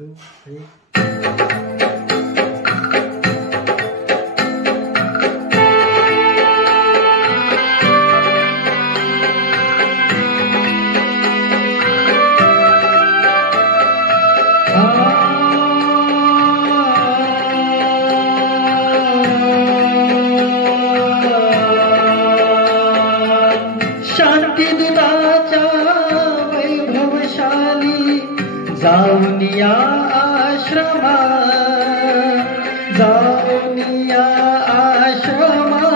2, 3. शांतीदूताच्या वैभवशाली जाऊन या आश्रमात, जाऊन या आश्रमात.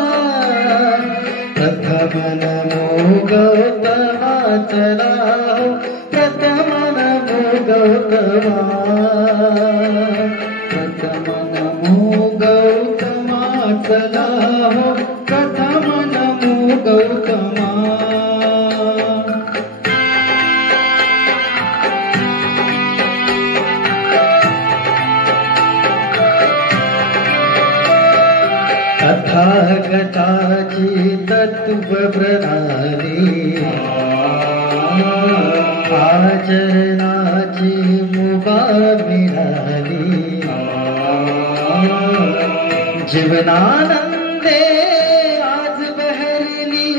प्रथम नमो गौतमा, चला हो प्रथम नमो गौतमा, प्रथम नमो गौतमा, चला हो प्रथम नमो गौतमा. तथागताची तत्व प्रणाली, आचरणाची मुभा मिळाली. जीवनानंदे आज बहरली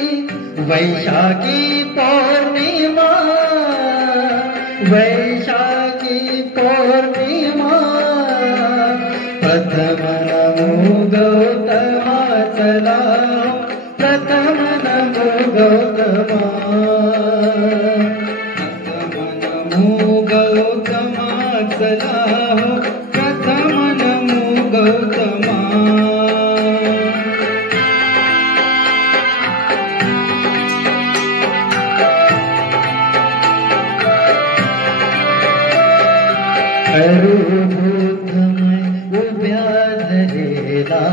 वैशाखी पौर्णिमा, वैशाखी पौर्णिमा. प्रथम नमो गौतमा, चला प्रथम नमो गौतमा, प्रथम नमो गौतमा, चला प्रथम नमो गौतमा. अरुभूतमय उभ्या धरेला,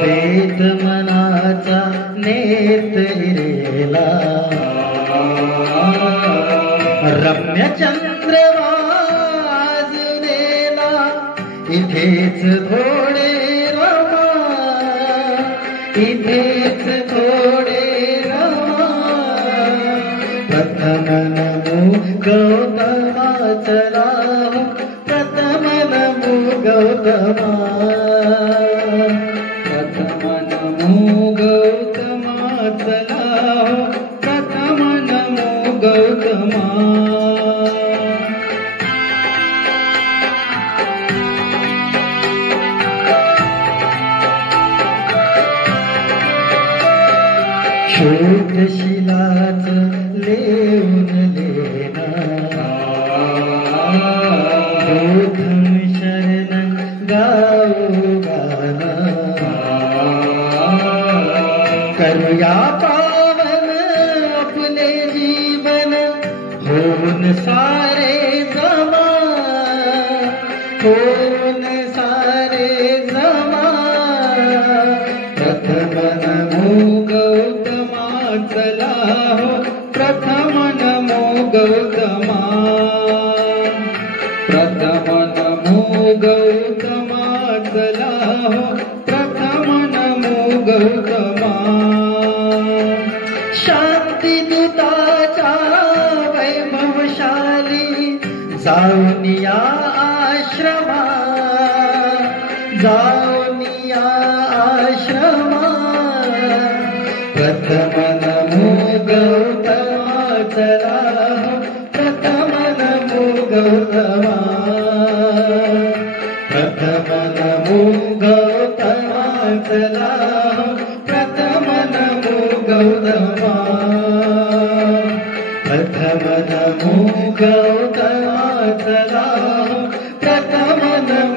वेद मनाचा नेत हिरेला. रम्य चंद्रमा आजलेला, इथेच थोडे रमा, इथेच थोडे रमा. प्रथम नमो गौतमा, चला प्रथम नमो गौतमा, प्रथम नमो गौतमा, चला प्रथम नमो गौतमा. शोकशिलाच लेऊन लेना, बोधं शरणं गाओ गाना. करूया पावन अपने जीवन, होन सारे जमा, होन सारे जमा. प्रथम नमो गौतमा, चला प्रथम नमो गौतमा, प्रथम नमो गौतमा, चला प्रथम नमो गौतमा. शांतीदूताच्या वैभवशाली जाऊन या आश्रमात, जाऊन या आश्रमात. प्रथम नमो गौतमा, चला प्रथम नमो गौतमा, प्रथम नमो गौतमा, चला प्रथम नमो गौतमा, प्रथम नमो गौतमा, चला प्रथम नमो